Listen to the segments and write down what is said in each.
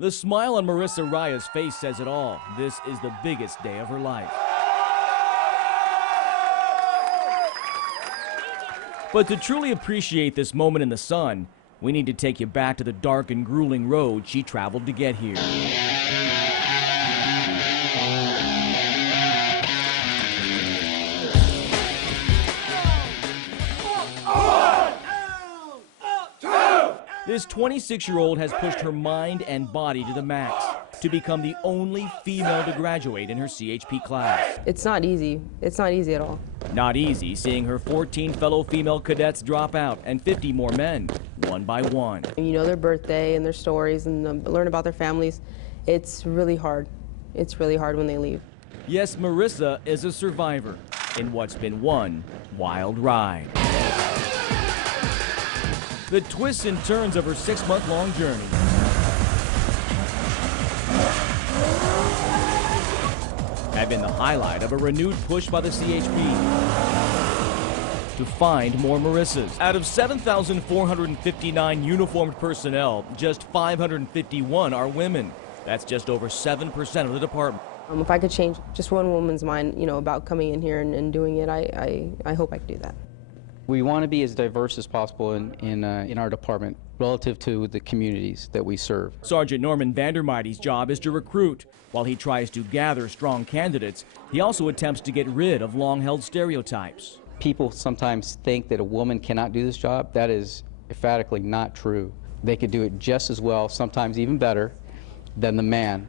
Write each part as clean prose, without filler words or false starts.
The smile on Marissa Raya's face says it all. This is the biggest day of her life. But to truly appreciate this moment in the sun, we need to take you back to the dark and grueling road she traveled to get here. This 26-year-old has pushed her mind and body to the max to become the only female to graduate in her CHP class. It's not easy. It's not easy at all. Not easy seeing her 14 fellow female cadets drop out and 50 more men, one by one. You know their birthday and their stories and learn about their families. It's really hard. It's really hard when they leave. Yes, Marissa is a survivor in what's been one wild ride. The twists and turns of her 6-month-long journey have been the highlight of a renewed push by the CHP to find more Marissas. Out of 7,459 uniformed personnel, just 551 are women. That's just over 7% of the department. If I could change just one woman's mind, about coming in here and doing it, I hope I could do that. We want to be as diverse as possible in our department relative to the communities that we serve. Sergeant Norman Vandermighty's job is to recruit. While he tries to gather strong candidates, he also attempts to get rid of long-held stereotypes. People sometimes think that a woman cannot do this job. That is emphatically not true. They could do it just as well, sometimes even better, than the man.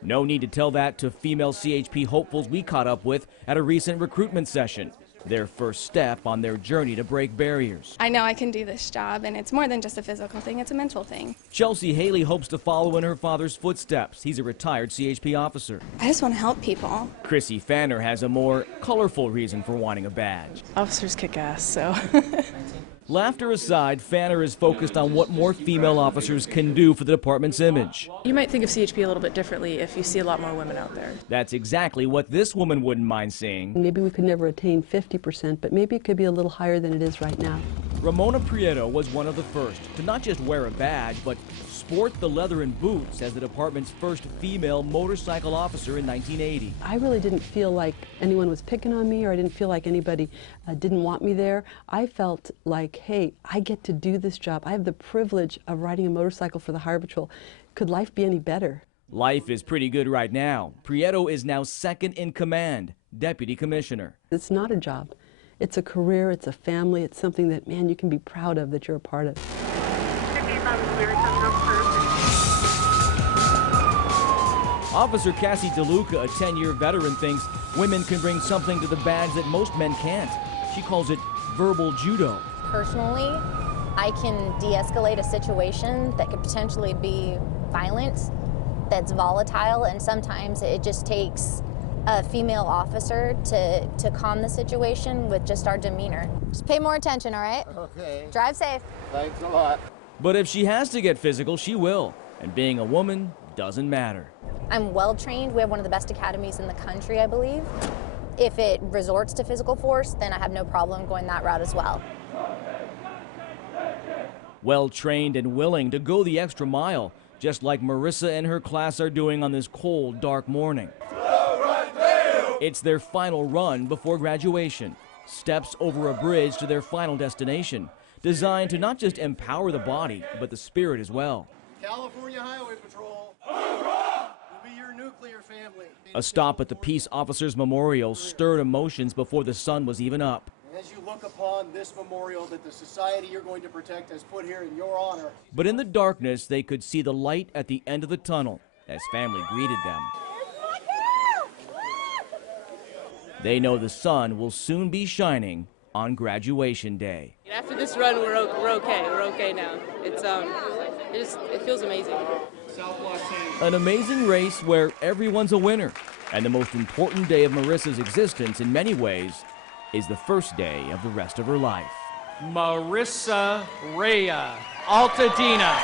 No need to tell that to female CHP hopefuls we caught up with at a recent recruitment session. Their first step on their journey to break barriers. I know I can do this job, and it's more than just a physical thing, it's a mental thing. Chelsea Haley hopes to follow in her father's footsteps. He's a retired CHP officer. I just want to help people. Chrissy Fanner has a more colorful reason for wanting a badge. Officers kick ass, so. Laughter aside, Fanner is focused on what more female officers can do for the department's image. You might think of CHP a little bit differently if you see a lot more women out there. That's exactly what this woman wouldn't mind seeing. Maybe we could never attain 50%, but maybe it could be a little higher than it is right now. Ramona Prieto was one of the first to not just wear a badge, but sport the leather and boots as the department's first female motorcycle officer in 1980. I really didn't feel like anyone was picking on me, or I didn't feel like anybody didn't want me there. I felt like, hey, I get to do this job. I have the privilege of riding a motorcycle for the Highway Patrol. Could life be any better? Life is pretty good right now. Prieto is now second in command, deputy commissioner. It's not a job. It's a career, it's a family, it's something that, man, you can be proud of that you're a part of. Officer Cassie DeLuca, a 10-year veteran, thinks women can bring something to the badge that most men can't. She calls it verbal judo. Personally, I can de-escalate a situation that could potentially be violent, that's volatile, and sometimes it just takes a female officer to calm the situation with just our demeanor. Just pay more attention, all right? Okay. Drive safe. Thanks a lot. But if she has to get physical, she will. And being a woman doesn't matter. I'm well trained. We have one of the best academies in the country, I believe. If it resorts to physical force, then I have no problem going that route as well. Well trained and willing to go the extra mile, just like Marissa and her class are doing on this cold, dark morning. It's their final run before graduation. Steps over a bridge to their final destination, designed to not just empower the body, but the spirit as well. California Highway Patrol will be your nuclear family. A stop at the Peace Officers Memorial stirred emotions before the sun was even up. As you look upon this memorial that the society you're going to protect has put here in your honor. But in the darkness, they could see the light at the end of the tunnel as family greeted them. They know the sun will soon be shining on graduation day. After this run, we're okay. We're okay now. It feels amazing. An amazing race where everyone's a winner. And the most important day of Marissa's existence in many ways is the first day of the rest of her life. Marissa Raya, Altadena.